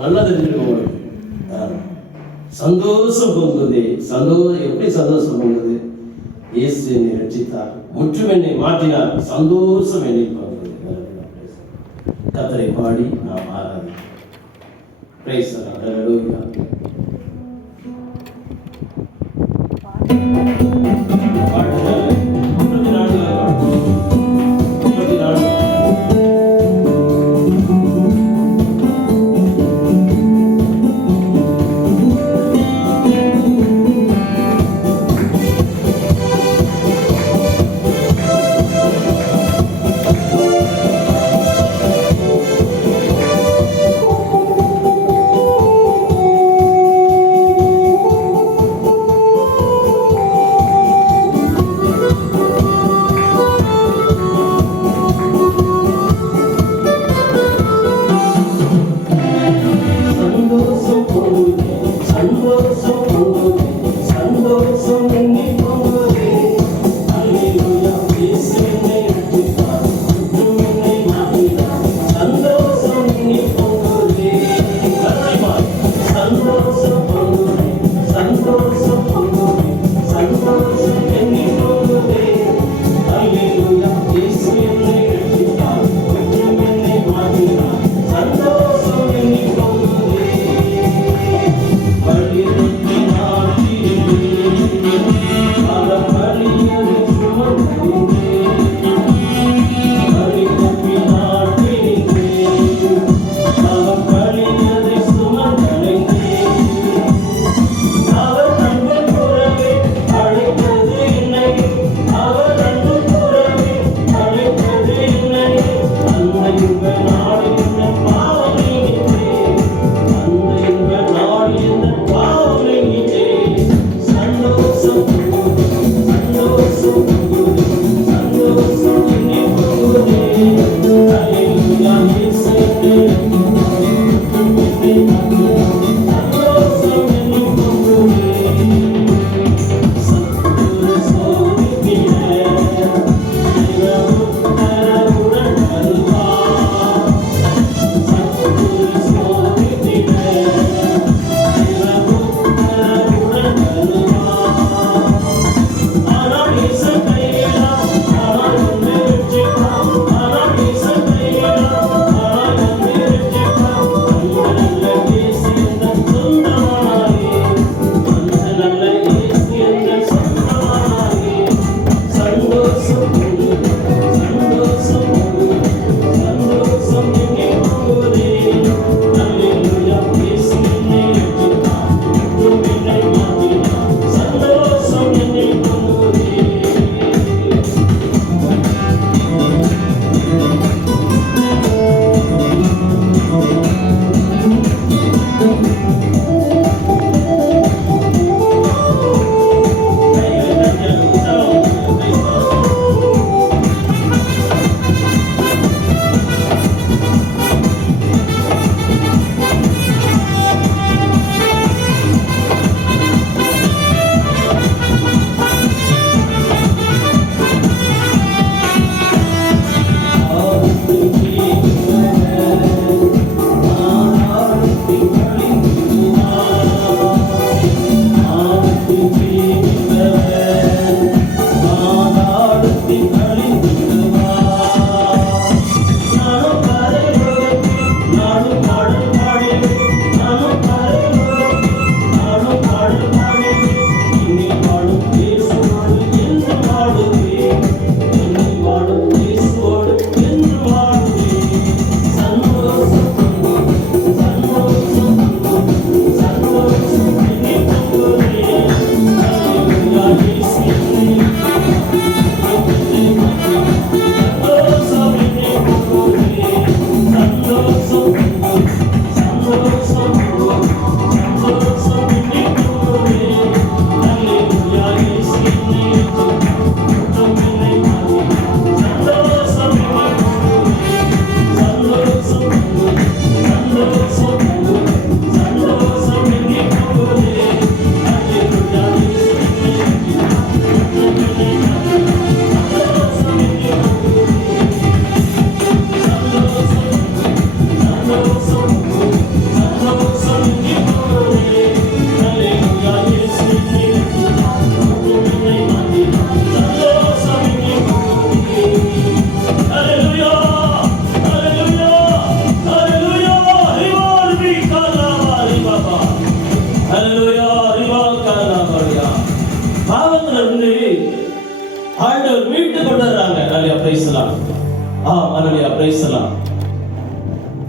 நல்லா தெரிஞ்சுக்கோங்க. சந்தோஷம் பொங்குது. எப்படி சந்தோஷம் பொங்குது? இயேசு என்னை ரட்சித்தார், முற்றும் என்னை மாற்றினார், சந்தோஷம் என்னை பொங்குது. கர்த்தரை பாடி நாம் ஆராதிக்கிறோம். Praise the Lord. ஹல்லேலூயா.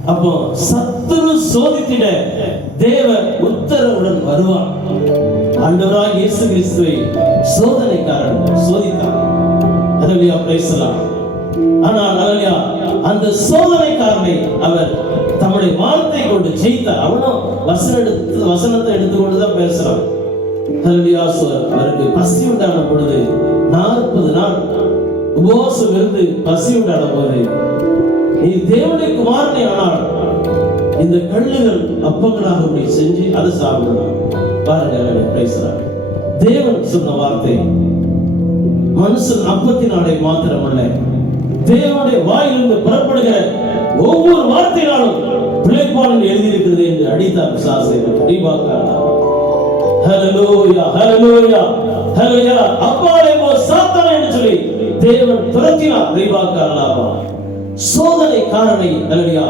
அப்போ சத்துரு சோதித்திட தேவ உத்தரவுடன் வருவார். ஆண்டவராகிய இயேசு கிறிஸ்துவை சோதனைக்காரன் சோதித்தார். அல்லேலூயா, பிரைஸ் தி லார்ட். ஆனால் அல்லேலூயா, அந்த சோதனைக்காரனை அவர் தம்முடைய வார்த்தை கொண்டு ஜெயித்தார். அவனும் வசனத்தை எடுத்துக்கொண்டுதான் பேசுறான். அல்லேலூயா, அவருக்கு பசி உண்டான பொழுது 40 நாள் உபவாசம் இருந்து பசி உண்டான போது, நீ தேவனுடைய குமாரனே ஆனால் இந்த கல்லுகள் அப்பங்களாக செஞ்சு அதை சாப்பிடலாம். பாருங்க, பேசுறார். தேவன் சொன்ன வார்த்தை மனுஷன் அப்பத்தினாலே மாத்திரமல்ல, தேவனுடைய வாயிலிருந்து புறப்படுகிற ஒவ்வொரு வார்த்தையாலும் பிழைப்பாளன் எழுதியிருக்கிறது என்று அடித்தார் பிசாசு. ஹல்லேலூயா, ஹல்லேலூயா, ஹல்லேலூயா. அப்பாலே போ சாத்தானே என்று சொல்லி தேவன் துரத்தினார். ரீபாக்காரலாமா, சோதனைக்காரனை அல்லேலூயா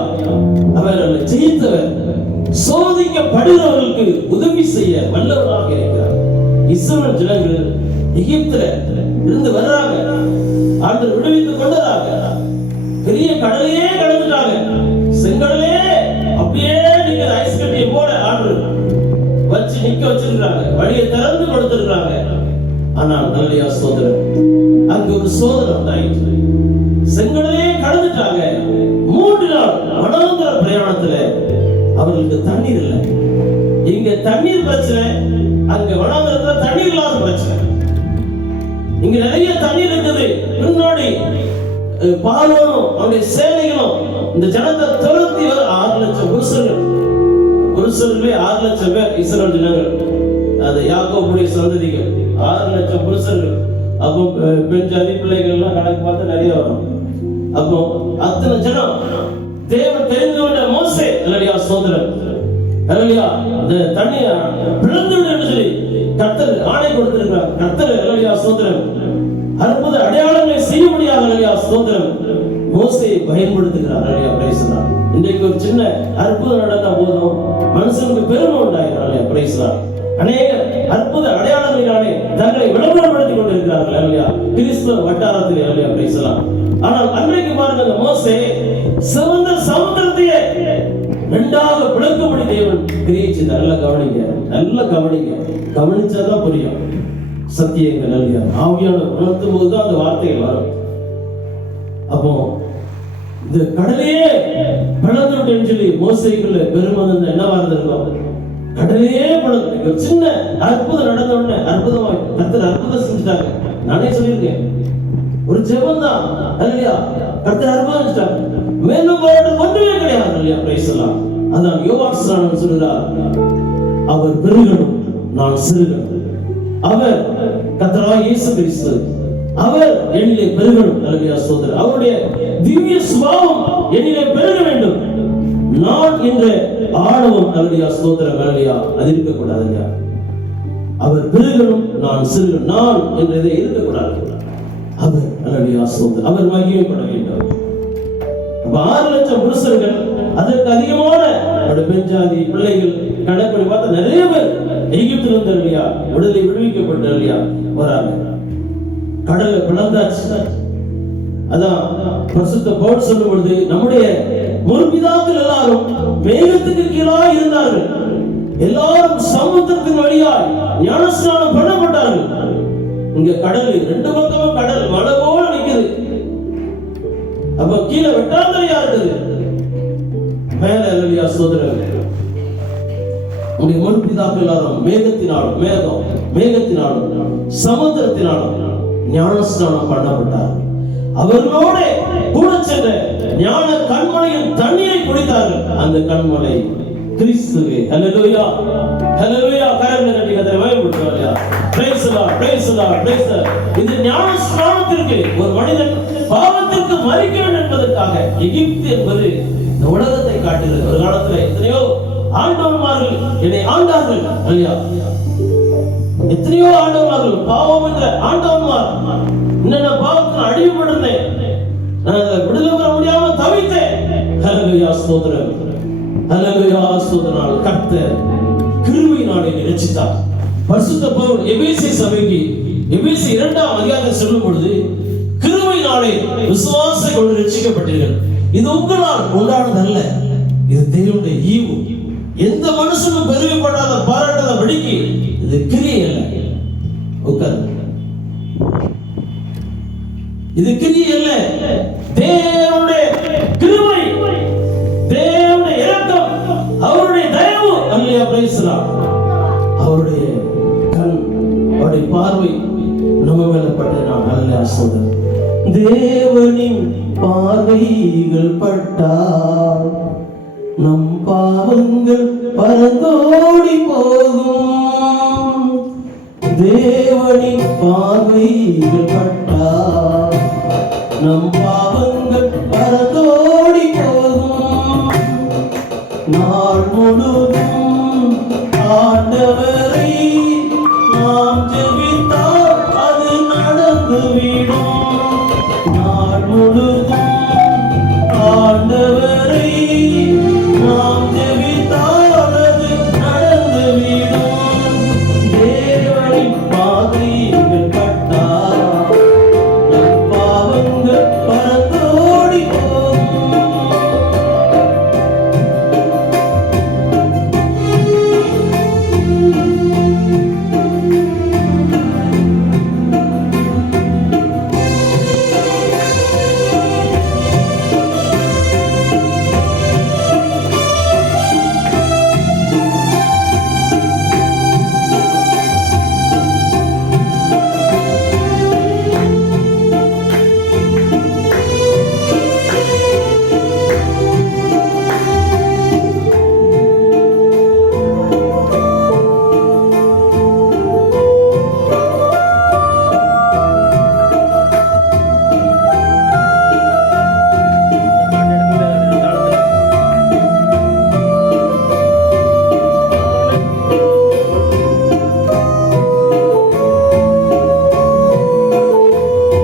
அவர்களை ஜெயித்தவர், சோதிக்கப்படுகிறவர்களுக்கு உதவி செய்ய வல்லவராக இருக்கிறார். இஸ்ரவேல் ஜனங்கள் எகிப்தில இருந்து வர்றாங்க, ஆண்டவர் விடுவித்துக் கொண்டதாக. பெரிய கடலையே கடந்துட்டாங்க, செங்கடலே அப்படியே நீங்க ஐஸ் கட்டியை போல ஆண்டவர் வச்சு நிக்க வச்சிருக்காங்க, வழியை திறந்து கொடுத்திருக்காங்க. ஆனால் நல்லையா சோதரன், அங்கு ஒரு சோதனை உண்டாயிற்று. செங்கடலே கடந்துட்டாங்க. 3 நாள் வனாந்தர பிரயாணத்துல அவர்களுக்கு தண்ணீர் இல்லை. இங்க தண்ணீர் பிரச்சனை, அங்க வனாந்தரத்துல தண்ணீர் இல்லாத பிரச்சனை. இங்க நிறைய தண்ணீர் இருக்குது. முன்னாடி பார்வோனும் அவருடைய சேனைகளும் இந்த ஜனத்தை துரத்தி வர 6 லட்சம் புருஷர்கள் 6 லட்சம் பேர் இஸ்ரவேல் ஜனங்கள். அது யாக்கோபுடைய சந்ததிகள் 6 லட்சம் புருஷர்கள். அப்போ பெண் ஜாதி பிள்ளைகள் எல்லாம் கணக்கு பார்த்தா நிறைய வரும். அப்போ அத்தனை ஜனம் தேவன் தெரிந்து கொண்ட மோசே அல்லேலூயா சோதரன் அல்லேலூயா அந்த தண்ணியை பிளந்து விடு என்று சொல்லி கர்த்தர் ஆணை கொடுத்திருக்கிறார். கர்த்தர் அல்லேலூயா சோதரன் அற்புத அடையாளங்களை செய்ய முடியாது. அல்லேலூயா சோதரன் மோசேயை பயன்படுத்துகிறார். அல்லேலூயா பிரைஸ் தி லார்ட். இன்றைக்கு ஒரு சின்ன அற்புதம் நடந்தா போதும் மனுஷனுக்கு பெருமை உண்டாயிரும். அல்லேலூயா பிரைஸ் தி லார்ட். அநேக அற்புத அடையாளங்களினாலே தங்களை விளம்பரப்படுத்திக் கொண்டிருக்கிறார்கள். அல்லேலூயா கிறிஸ்துவ வட்டாரத்தில். அல்லேலூயா பிரைஸ் தி லார்ட். ஆனால் அன்றைக்கு பாருங்க, மோசே சிவந்த சமுத்திரத்தையே 2ஆக பிளக்கும்படி தேவன் கிரியை செய்தார். நல்லா கவனிங்க, நல்லா கவனிங்க. கவனிச்சாதான் புரியும் சத்தியங்கள். அல்லேலூயா ஆவியான உணர்த்தும் போதுதான் அந்த வார்த்தைகள் வரும். அப்போ இந்த கடலையே பிளந்துட்டேன்னு சொல்லி மோசேக்குள்ள பெருமை என்னவா இருந்திருக்கும்? கடலையே பிளந்து சின்ன அற்புதம் நடந்த உடனே அற்புதமா கர்த்தர் அற்புதம் செஞ்சுட்டாங்க. நானே சொல்லியிருக்கேன், ஒரு ஜெபம் தான். அல்லேலூயா கர்த்தர் அற்புதம் செஞ்சுட்டாங்க. மேலும் போராட்டம் ஒன்றுமே கிடையாது. அல்லேலூயா பிரைஸ் தி லார்ட். அதான் யோவான் ஸ்நானன் சொல்கிறார், அவர் பெருகணும், நான் சிறுகணும். அவர் கர்த்தராகிய இயேசு கிறிஸ்து, அவர் என்னிலே பெருகணும். அல்லேலூயா சோதரர், அவருடைய திவ்ய சுபாவம் என்னிலே பெருக வேண்டும். நான் என்ற ஆணவம் அல்லேலூயா சோதரர் அல்லேலூயா அது இருக்க கூடாது. ஐயா அவர் பெருகணும், நான் சிறுகணும். நான் என்றதை இருக்க கூடாது. அவர் அல்லேலூயா சோதரர் அவர் மகிமைப்பட வேண்டும். 6 லட்சம் புருஷர்கள், அதற்கு அதிகமான பெண்ஜாதி பிள்ளைகள் கணக்கு பார்த்தா நிறைய பேர் எகிப்திலிருந்து இல்லையா விடுதலை விடுவிக்கப்பட்ட இல்லையா வராங்க. கடலை பிளந்தாச்சு. அதான் பரிசுத்த பவுல் சொல்லும் பொழுது, நம்முடைய முற்பிதாக்கள் எல்லாரும் மேகத்துக்கு கீழாய் இருந்தார்கள், எல்லாரும் சமுத்திரத்தின் வழியாய் ஞானஸ்நானம் பண்ணப்பட்டார்கள். இங்க கடல் 2 பக்கமும் கடல் மலை போல நிக்குது. அப்ப கீழே வெட்டாந்தரையா இருக்குது, மேல அல்லேலூயா சோதரர் உடைய முற்பிதாக்கள் எல்லாரும் மேகத்தினாலும் சமுத்திரத்தினாலும் ஞானஸ்நானம் பண்ணப்பட்டார். அவர்களோட கூட சென்ற ஞான கண்மலையின் தண்ணீரை குடித்தார்கள். அந்த கண்மலை கிறிஸ்துவே. அல்லேலூயா அல்லேலூயா. கரங்களை தட்டி கர்த்தரை மகிமைப்படுத்துவாயா. Praise the Lord, praise the Lord, praise the Lord. இந்த ஞானஸ்நானத்திற்கு ஒரு மனிதன் பாவத்திற்கு மரிக்க வேண்டும் என்பதற்காக எகிப்து என்பது இந்த உலகத்தை காட்டுகிறது. ஒரு காலத்துல எத்தனையோ ஆண்டவன்மார்கள் என்னை ஆண்டார்கள். அல்லேலூயா எத்தனையோ ஆண்டவன்மார்கள், பாவம் என்ற ஆண்டவன்மார், என்ன பாவத்தில் அடிமைப்பட்டிருந்தேன், நான் விடுதலை பெற முடியாம தவித்தேன். அல்லேலூயா ஸ்தோத்திரம், அல்லேலூயா ஸ்தோத்திரம். கர்த்தர் கிருபையினாலே இரட்சித்தார். பரிசுத்த பவுல் எபேசிய சபைக்கு எபேசிய 2ஆம் அதிகாரத்தில் சொல்லும் பொழுது, கிருபையினாலே விசுவாசத்தை கொண்டு இரட்சிக்கப்பட்டீர்கள், இது உங்களால் உண்டானது அல்ல, இது தேவனுடைய ஈவு. எந்த மனுஷனும் பெருமைப்படாத பாராட்டாத படிக்கு இது கிரியை அல்ல. உட்கார். இது கிரியை அல்ல, தேவனுடைய கிருபை, தேவனுடைய இரக்கம், அவருடைய தயவு. அல்லேலூயா, பிரைஸ் தி லார்ட். அவருடைய கண், அவருடைய பார்வை நம்ம மேல பட்டு நாம் நல்ல சோதனை. தேவனின் பார்வைகள் பட்டால் நம் பாவங்கள் பறந்தோடி போகும். தேவனின் பார்வைகள் பட்டால் நம் பாவங்கள் பறந்தோடி போகும். நாள் முழுதும் ஆண்டவரை நாம் ஜெபித்தால் அது நடந்துவிடும். நாள் முழுதும் ஆண்டவரை நாம் ஜெபித்தால் அது நடந்துவிடும். தேவனின் பார்வைகள் பட்டால் நம் பாவங்கள் பறந்தோடி போகும்.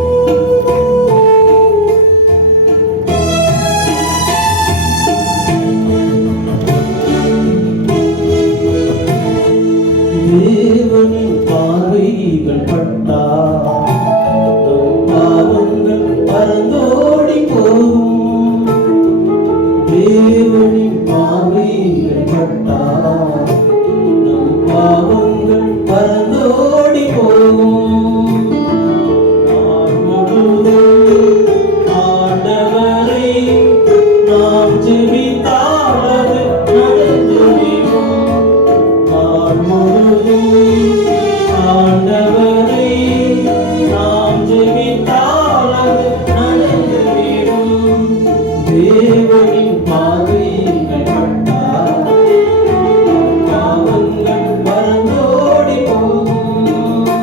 தேவனின் பார்வைகள் பட்டால் நம் பாவங்கள் பறந்தோடி போகும். தேவனின் பார்வைகள் பட்டால் நம் பாவங்கள் பறந்தோடி போகும். நாள் முழுதும் ஆண்டவரை நாம் ஜெபித்தால் அது நடந்துவிடும். நாள் முழுதும் ஆண்டவரை நாம் ஜெபித்தால் அது நடந்துவிடும். தேவனின் பார்வைகள் பட்டால் பாவங்கள் பறந்தோடி போகும்.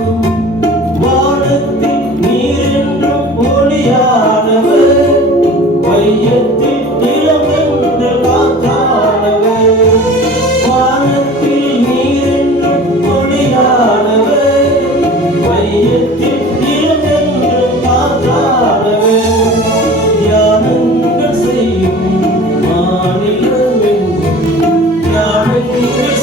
வானத்தில் நீரென்றும் ஒளியானவர், வையத்தில் நிலம் என்ற காற்றானவர். வானத்தில் நீரென்றும் ஒளியானவர், வையத்தில் நிலம் என்ற காற்றானவர். தியானங்கள் செய்யும் மாநிலமெங்கும், தியானங்கள்